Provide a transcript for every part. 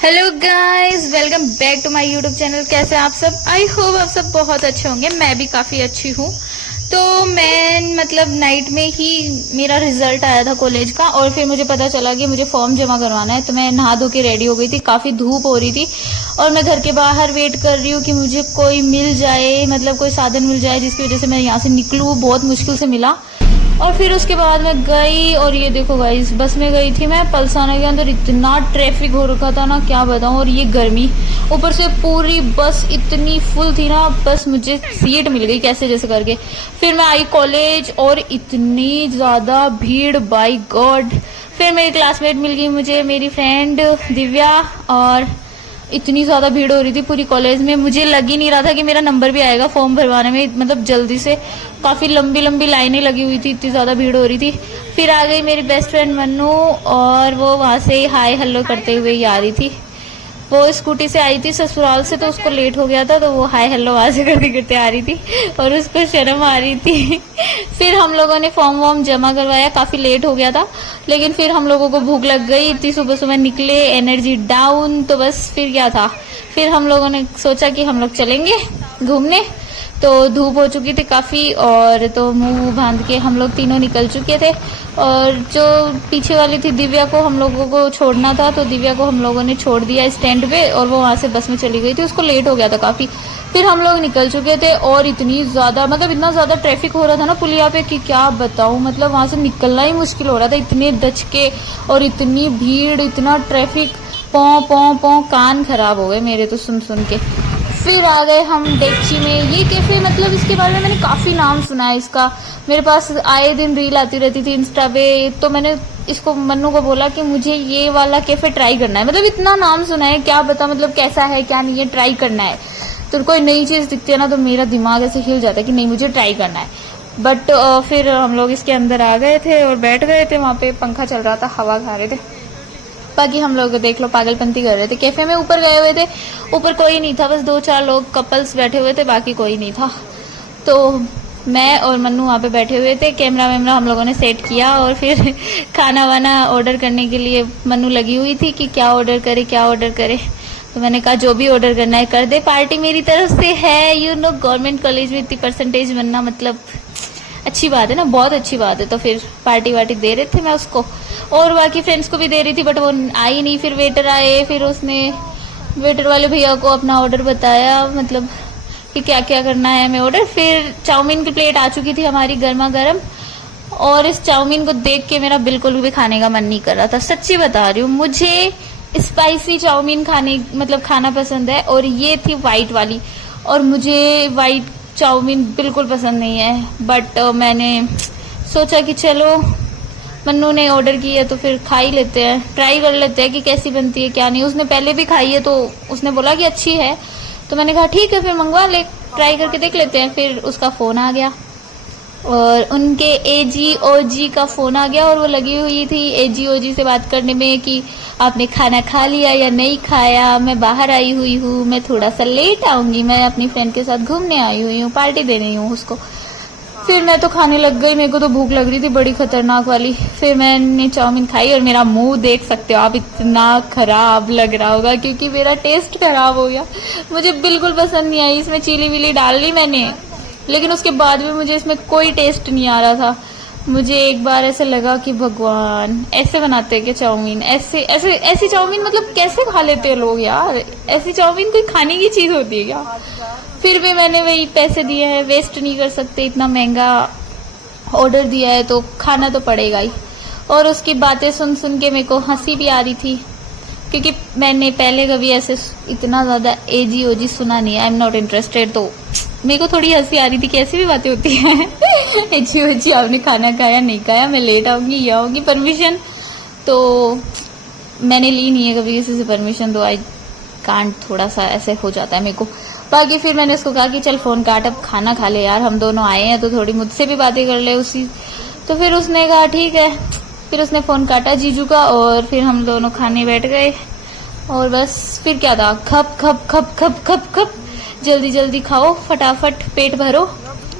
Hello guys, welcome back to my YouTube channel. कैसे हैं आप सब? आई होप आप सब बहुत अच्छे होंगे। मैं भी काफ़ी अच्छी हूँ। तो मैं नाइट में ही मेरा रिजल्ट आया था कॉलेज का, और फिर मुझे पता चला कि मुझे फॉर्म जमा करवाना है। तो मैं नहा धो के रेडी हो गई थी। काफ़ी धूप हो रही थी और मैं घर के बाहर वेट कर रही हूँ कि मुझे कोई मिल जाए, कोई साधन मिल जाए जिसकी वजह से मैं यहाँ से निकलूँ। बहुत मुश्किल से मिला। और फिर उसके बाद मैं गई, और ये देखो गाइस, बस में गई थी मैं। पलसाना के अंदर इतना ट्रैफिक हो रखा था ना, क्या बताऊं। और ये गर्मी, ऊपर से पूरी बस इतनी फुल थी ना, बस मुझे सीट मिल गई कैसे जैसे करके। फिर मैं आई कॉलेज और इतनी ज़्यादा भीड़, बाय गॉड। फिर मेरी क्लासमेट मिल गई मुझे, मेरी फ्रेंड दिव्या, और इतनी ज़्यादा भीड़ हो रही थी पूरी कॉलेज में। मुझे लग ही नहीं रहा था कि मेरा नंबर भी आएगा फॉर्म भरवाने में, जल्दी से। काफ़ी लंबी लंबी लाइनें लगी हुई थी, इतनी ज़्यादा भीड़ हो रही थी। फिर आ गई मेरी बेस्ट फ्रेंड मन्नू, और वो वहाँ से हाय हेलो करते हुए ही आ रही थी। वो स्कूटी से आई थी ससुराल से, तो उसको लेट हो गया था, तो वो हाय हेलो वहाँ से करते करते आ रही थी और उसको शर्म आ रही थी। फिर हम लोगों ने फॉर्म वॉर्म जमा करवाया। काफ़ी लेट हो गया था, लेकिन फिर हम लोगों को भूख लग गई। इतनी सुबह सुबह निकले, एनर्जी डाउन, तो बस फिर क्या था। फिर हम लोगों ने सोचा कि हम लोग चलेंगे घूमने। तो धूप हो चुकी थी काफ़ी, और तो मुंह बांध के हम लोग तीनों निकल चुके थे। और जो पीछे वाली थी दिव्या को हम लोगों को छोड़ना था, तो दिव्या को हम लोगों ने छोड़ दिया स्टैंड पे, और वो वहाँ से बस में चली गई थी। उसको लेट हो गया था काफ़ी। फिर हम लोग निकल चुके थे, और इतनी ज़्यादा इतना ज़्यादा ट्रैफिक हो रहा था ना पुलिया पे कि क्या बताऊँ। वहाँ से निकलना ही मुश्किल हो रहा था, इतने दचके और इतनी भीड़, इतना ट्रैफिक। पौ पौ पौ कान खराब हो गए मेरे तो सुन सुन के। फिर आ गए हम डेक्ची में। ये कैफ़े इसके बारे में मैंने काफ़ी नाम सुना है इसका। मेरे पास आए दिन रील आती रहती थी इंस्टा पे, तो मैंने इसको मन्नू को बोला कि मुझे ये वाला कैफ़े ट्राई करना है। इतना नाम सुना है, क्या बता कैसा है क्या नहीं है, ट्राई करना है। तो कोई नई चीज़ दिखती है ना, तो मेरा दिमाग ऐसे हिल जाता है कि नहीं, मुझे ट्राई करना है। बट फिर हम लोग इसके अंदर आ गए थे और बैठ गए थे। वहाँ पे पंखा चल रहा था, हवा खा रहे थे। बाकी हम लोग देख लो पागलपंती कर रहे थे। कैफे में ऊपर गए हुए थे, ऊपर कोई नहीं था, बस 2-4 लोग कपल्स बैठे हुए थे, बाकी कोई नहीं था। तो मैं और मन्नू वहाँ पे बैठे हुए थे। कैमरा वैमरा हम लोगों ने सेट किया, और फिर खाना वाना ऑर्डर करने के लिए मन्नू लगी हुई थी कि क्या ऑर्डर करे क्या ऑर्डर करे। तो मैंने कहा जो भी ऑर्डर करना है कर दे, पार्टी मेरी तरफ से है। गवर्नमेंट कॉलेज में इतनी परसेंटेज बनना अच्छी बात है ना, बहुत अच्छी बात है। तो फिर पार्टी वार्टी दे रहे थे मैं उसको, और बाकी फ्रेंड्स को भी दे रही थी, बट वो आई नहीं। फिर वेटर आए, फिर उसने वेटर वाले भैया को अपना ऑर्डर बताया, कि क्या क्या करना है हमें ऑर्डर। फिर चाउमीन की प्लेट आ चुकी थी हमारी गर्मा गर्म, और इस चाउमीन को देख के मेरा बिल्कुल भी खाने का मन नहीं कर रहा था। सच्ची बता रही हूँ, मुझे स्पाइसी चाउमीन खाना पसंद है, और ये थी वाइट वाली, और मुझे वाइट चाउमीन बिल्कुल पसंद नहीं है। बट मैंने सोचा कि चलो मन्नू ने ऑर्डर की है तो फिर खा ही लेते हैं, ट्राई कर लेते हैं कि कैसी बनती है क्या नहीं। उसने पहले भी खाई है तो उसने बोला कि अच्छी है, तो मैंने कहा ठीक है फिर मंगवा ले, ट्राई करके देख लेते हैं। फिर उसका फ़ोन आ गया, और उनके AGOG का फ़ोन आ गया, और वो लगी हुई थी AGOG से बात करने में कि आपने खाना खा लिया या नहीं खाया, मैं बाहर आई हुई हूँ, मैं थोड़ा सा लेट आऊँगी, मैं अपनी फ्रेंड के साथ घूमने आई हुई हूँ, पार्टी दे रही हूँ उसको। फिर मैं तो खाने लग गई, मेरे को तो भूख लग रही थी बड़ी खतरनाक वाली। फिर मैंने चाउमीन खाई, और मेरा मुंह देख सकते हो आप, इतना खराब लग रहा होगा क्योंकि मेरा टेस्ट खराब हो गया। मुझे बिल्कुल पसंद नहीं आई। इसमें चिली विली डाल ली मैंने, लेकिन उसके बाद भी मुझे इसमें कोई टेस्ट नहीं आ रहा था। मुझे एक बार ऐसे लगा कि भगवान, ऐसे बनाते हैं क्या चाउमीन? ऐसी चाउमीन कैसे खा लेते हैं लोग यार? ऐसी चाउमीन कोई खाने की चीज़ होती है क्या? फिर भी मैंने वही पैसे दिए हैं, वेस्ट नहीं कर सकते, इतना महंगा ऑर्डर दिया है तो खाना तो पड़ेगा ही। और उसकी बातें सुन सुन के मेरे को हंसी भी आ रही थी, क्योंकि मैंने पहले कभी ऐसे इतना ज़्यादा AGOG सुना नहीं है। I am not interested. तो मेरे को थोड़ी हंसी आ रही थी कि ऐसी भी बातें होती हैं। AGOG आपने खाना खाया नहीं खाया, मैं लेट आऊँगी या आऊँगी, परमिशन तो मैंने ली नहीं है कभी किसी से परमिशन, तो आई कांट, थोड़ा सा ऐसे हो जाता है मेरे को। बाकी फिर मैंने उसको कहा कि चल फ़ोन काट, अब खाना खा ले यार, हम दोनों आए हैं तो थोड़ी मुझसे भी बातें कर ले उसी। तो फिर उसने कहा ठीक है। फिर उसने फ़ोन काटा जीजू का, और फिर हम दोनों खाने बैठ गए। और बस फिर क्या था, खप खप खप खप खप खप, जल्दी जल्दी खाओ, फटाफट पेट भरो,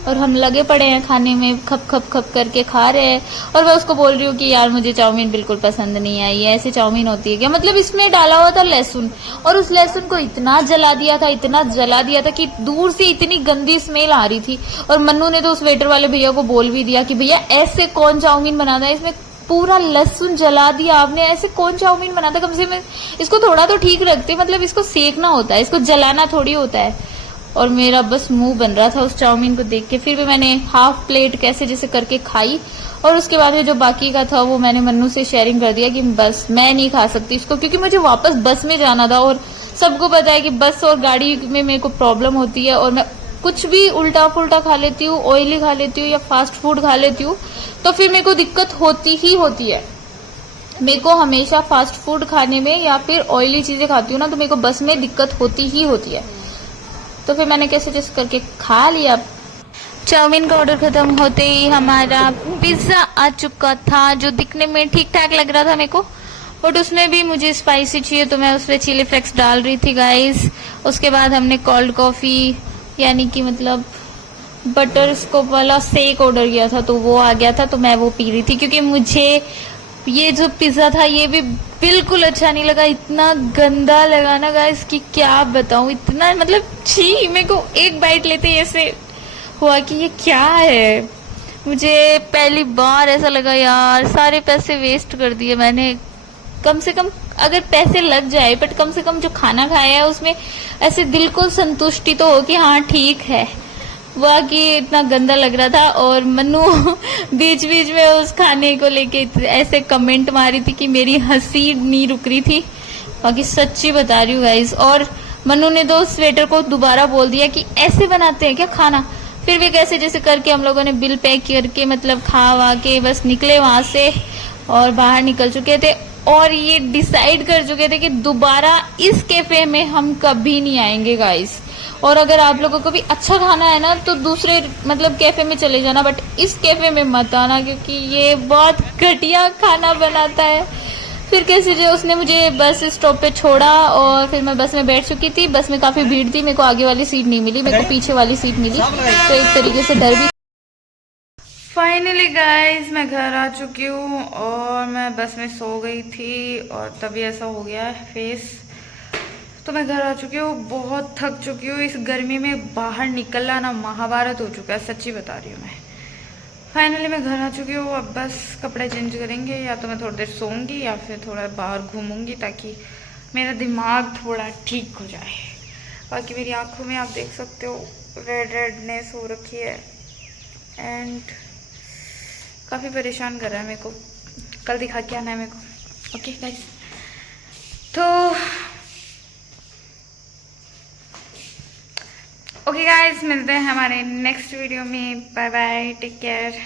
और हम लगे पड़े हैं खाने में, खप खप खप करके खा रहे हैं। और मैं उसको बोल रही हूँ कि यार मुझे चाउमीन बिल्कुल पसंद नहीं आई है, ऐसे चाउमीन होती है क्या? मतलब इसमें डाला हुआ था लहसुन, और उस लहसुन को इतना जला दिया था, इतना जला दिया था कि दूर से इतनी गंदी स्मेल आ रही थी। और मन्नू ने तो उस वेटर वाले भैया को बोल भी दिया कि भैया ऐसे कौन चाउमीन बनाता है, इसमें पूरा लहसुन जला दिया आपने, ऐसे कौन चाउमीन बनाता? कम से कम इसको थोड़ा तो ठीक रखते, मतलब इसको सेकना होता है, इसको जलाना थोड़ी होता है। और मेरा बस मुंह बन रहा था उस चाउमीन को देख के। फिर भी मैंने हाफ प्लेट कैसे जैसे करके खाई, और उसके बाद में जो बाकी का था वो मैंने मन्नू से शेयरिंग कर दिया कि बस मैं नहीं खा सकती इसको, क्योंकि मुझे वापस बस में जाना था। और सबको पता है कि बस और गाड़ी में मेरे को प्रॉब्लम होती है, और मैं कुछ भी उल्टा पुल्टा खा लेती हूँ, ऑयली खा लेती हूँ या फास्ट फूड खा लेती हूँ, तो फिर मेरे को दिक्कत होती ही होती है। मेरे को हमेशा फास्ट फूड खाने में या फिर ऑयली चीजें खाती हूँ ना, तो मेरे को बस में दिक्कत होती ही होती है। तो फिर मैंने कैसे जैसे करके खा लिया। चाउमीन का ऑर्डर खत्म होते ही हमारा पिज्जा आ चुका था, जो दिखने में ठीक ठाक लग रहा था मेरे को, बट उसमें भी मुझे स्पाइसी चाहिए, तो मैं उसमें चिली फ्लेक्स डाल रही थी गाइस। उसके बाद हमने कोल्ड कॉफी यानी कि मतलब बटर स्कोप वाला शेक ऑर्डर किया था, तो वो आ गया था, तो मैं वो पी रही थी, क्योंकि मुझे ये जो पिज्जा था ये भी बिल्कुल अच्छा नहीं लगा, इतना गंदा लगा ना गाइस कि क्या बताऊं, इतना मतलब छी। मेरे को एक बाइट लेते ही ऐसे हुआ कि ये क्या है। मुझे पहली बार ऐसा लगा यार सारे पैसे वेस्ट कर दिए मैंने। कम से कम अगर पैसे लग जाए, बट कम से कम जो खाना खाया है उसमें ऐसे दिल को संतुष्टि तो हो कि हाँ ठीक है। वाकई इतना गंदा लग रहा था। और मन्नू बीच बीच में उस खाने को लेके ऐसे कमेंट मारी थी कि मेरी हंसी नहीं रुक रही थी। बाकी सच्ची बता रही हूँ गाइस। और मन्नू ने तो स्वेटर को दोबारा बोल दिया कि ऐसे बनाते हैं क्या खाना। फिर भी कैसे जैसे करके हम लोगों ने बिल पे करके मतलब खा वा के बस निकले वहां से, और बाहर निकल चुके थे, और ये डिसाइड कर चुके थे कि दोबारा इस कैफे में हम कभी नहीं आएंगे गाइस। और अगर आप लोगों को भी अच्छा खाना है ना तो दूसरे मतलब कैफे में चले जाना, बट इस कैफे में मत आना, क्योंकि ये बहुत घटिया खाना बनाता है। फिर कैसे जो उसने मुझे बस स्टॉप पे छोड़ा, और फिर मैं बस में बैठ चुकी थी। बस में काफी भीड़ थी, मेरे को आगे वाली सीट नहीं मिली, मेरे को पीछे वाली सीट मिली, तो एक तरीके से डर भी। फाइनली गाइस मैं घर आ चुकी हूँ, और मैं बस में सो गई थी, और तभी ऐसा हो गया है फेस। तो मैं घर आ चुकी हूँ, बहुत थक चुकी हूँ। इस गर्मी में बाहर निकलना ना महाभारत हो चुका है, सच्ची बता रही हूँ मैं। फाइनली मैं घर आ चुकी हूँ, अब बस कपड़े चेंज करेंगे, या तो मैं थोड़ी देर सोऊंगी या फिर थोड़ा बाहर घूमूंगी, ताकि मेरा दिमाग थोड़ा ठीक हो जाए। बाकी मेरी आंखों में आप देख सकते हो रेडनेस हो रखी है, एंड काफ़ी परेशान कर रहा है मेरे को। कल दिखा के आना है मेरे को। ओके गाइस, तो ओके गाइस, मिलते हैं हमारे नेक्स्ट वीडियो में। Bye bye, take care.